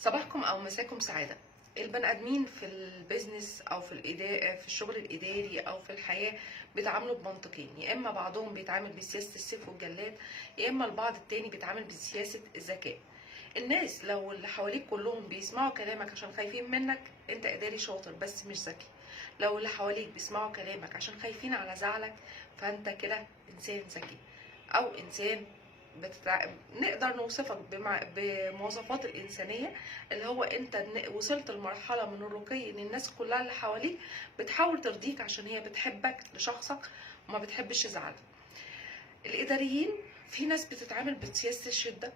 صباحكم او مساكم سعاده. البني ادمين في البيزنس او في الاداره، في الشغل الاداري او في الحياه، بيتعاملوا بمنطقين: يا اما بعضهم بيتعامل بسياسه السيف والجلاد، يا اما البعض التاني بيتعامل بسياسه الذكاء. الناس لو اللي حواليك كلهم بيسمعوا كلامك عشان خايفين منك، انت اداري شاطر بس مش ذكي. لو اللي حواليك بيسمعوا كلامك عشان خايفين على زعلك، فانت كده انسان ذكي او انسان نقدر نوصفك بمواصفات الإنسانية، اللي هو انت وصلت لمرحلة من الرقي ان الناس كلها اللي حواليك بتحاول ترضيك عشان هي بتحبك لشخصك وما بتحبش تزعلك. الإداريين، في ناس بتتعامل بسياسة الشدة،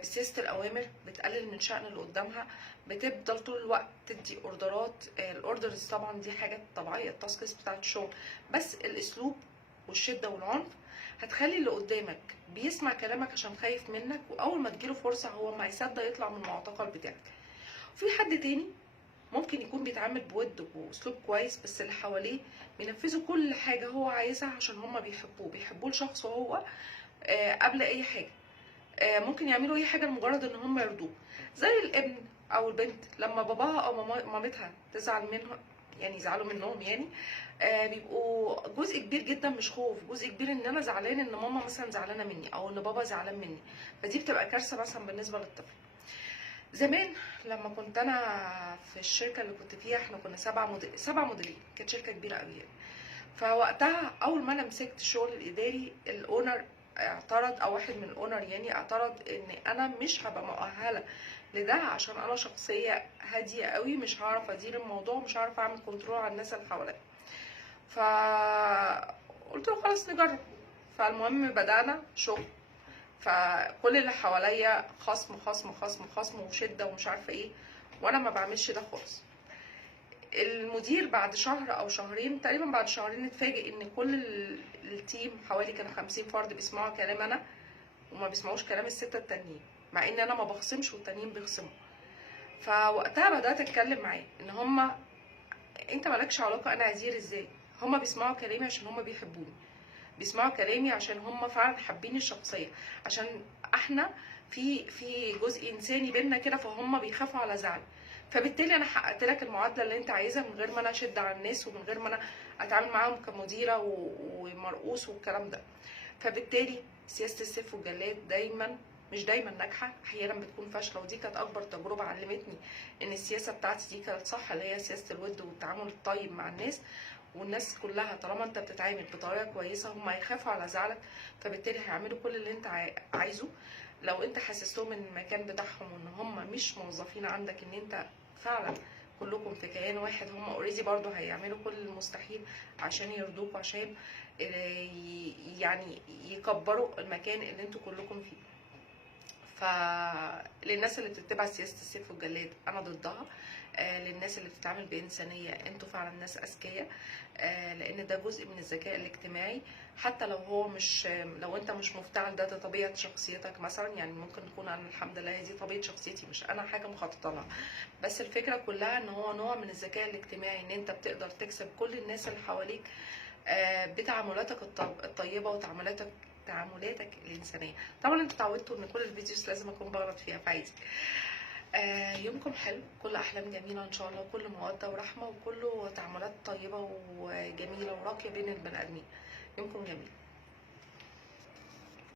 بسياسة الأوامر، بتقلل من شأن اللي قدامها، بتفضل طول الوقت تدي اوردرات. الاوردرز طبعا دي حاجة طبيعية، التاسكس بتاعت الشغل، بس الأسلوب والشدة والعنف هتخلي اللي قدامك بيسمع كلامك عشان خايف منك، وأول ما تجيله فرصة هو ما يصدق يطلع من المعتقل بتاعك. وفي حد تاني ممكن يكون بيتعامل بود واسلوب كويس، بس اللي حواليه بينفذوا كل حاجه هو عايزها عشان هما بيحبوه لشخصه هو. قبل اي حاجه ممكن يعملوا اي حاجه لمجرد ان هما يرضوه. زي الابن او البنت لما باباها او مامتها تزعل منها، يعني يزعلوا منهم، يعني بيبقوا جزء كبير جدا مش خوف، جزء كبير ان انا زعلان ان ماما مثلا زعلانه مني او ان بابا زعلان مني، فدي بتبقى كارثه مثلا بالنسبه للطفل. زمان لما كنت انا في الشركه اللي كنت فيها، احنا كنا سبع مديرين، كانت شركه كبيره قوي يعني. فوقتها اول ما انا مسكت الشغل الاداري، الاونر اعترض، او واحد من الاونر يعني اعترض ان انا مش هبقى مؤهله لده، عشان انا شخصيه هاديه قوي، مش هعرف ادير الموضوع، مش هعرف اعمل كنترول على الناس اللي حواليا. فقلت له خلاص نجرب. فالمهم بدأنا شغل، فكل اللي حواليا خصم خصم خصم خصم وشده ومش عارفه ايه، وانا ما بعملش ده خالص. المدير بعد شهر او شهرين تقريبا، بعد شهرين اتفاجئ ان كل التيم حوالي كانوا 50 فرد بيسمعوا كلام انا وما بيسمعوش كلام الستة التانيين، مع ان انا ما بخصمش والتانيين بيخصموا. فوقتها بدات اتكلم معاه ان هما، انت مالكش علاقه انا عزير ازاي، هما بيسمعوا كلامي عشان هما بيحبوني، بيسمعوا كلامي عشان هم فعلا حابين الشخصيه، عشان احنا في جزء انساني بينا كده، فهم بيخافوا على زعلي. فبالتالي انا حققت لك المعادله اللي انت عايزها من غير ما انا اشد على الناس، ومن غير ما انا اتعامل معاهم كمديره ومرؤوس والكلام ده. فبالتالي سياسه السيف والجلاد دايما، مش دايما ناجحه، احيانا بتكون فاشله، ودي كانت اكبر تجربه علمتني ان السياسه بتاعتي دي كانت صح، اللي هي سياسه الود والتعامل الطيب مع الناس. والناس كلها طالما انت بتتعامل بطريقه كويسه هم هيخافوا على زعلك، فبالتالي هيعملوا كل اللي انت عايزه. لو انت حسستهم ان المكان بتاعهم وان هم مش موظفين عندك، ان انت فعلا كلكم في كيان واحد، هم اوريدي برضو هيعملوا كل المستحيل عشان يرضوك، عشان يعني يكبروا المكان اللي انتوا كلكم فيه. فللناس اللي بتتبع سياسه السيف والجلاد انا ضدها. للناس اللي بتتعامل بانسانيه، انتوا فعلا ناس اذكياء، لان ده جزء من الذكاء الاجتماعي. حتى لو هو مش، لو انت مش مفتعل ده طبيعه شخصيتك مثلا، يعني ممكن تكون انا الحمد لله دي طبيعه شخصيتي، مش انا حاجه مخططه لها. بس الفكره كلها ان هو نوع من الذكاء الاجتماعي، ان انت بتقدر تكسب كل الناس اللي حواليك بتعاملاتك الطيبه تعاملاتك الانسانيه. طبعا انتوا اتعودتوا ان كل الفيديوز لازم اكون بغلط فيها، فعادي. يومكم حلو، كل احلام جميله ان شاء الله، وكل موده ورحمه، وكله تعاملات طيبه وجميله وراقيه بين البني ادمين. يومكم جميل.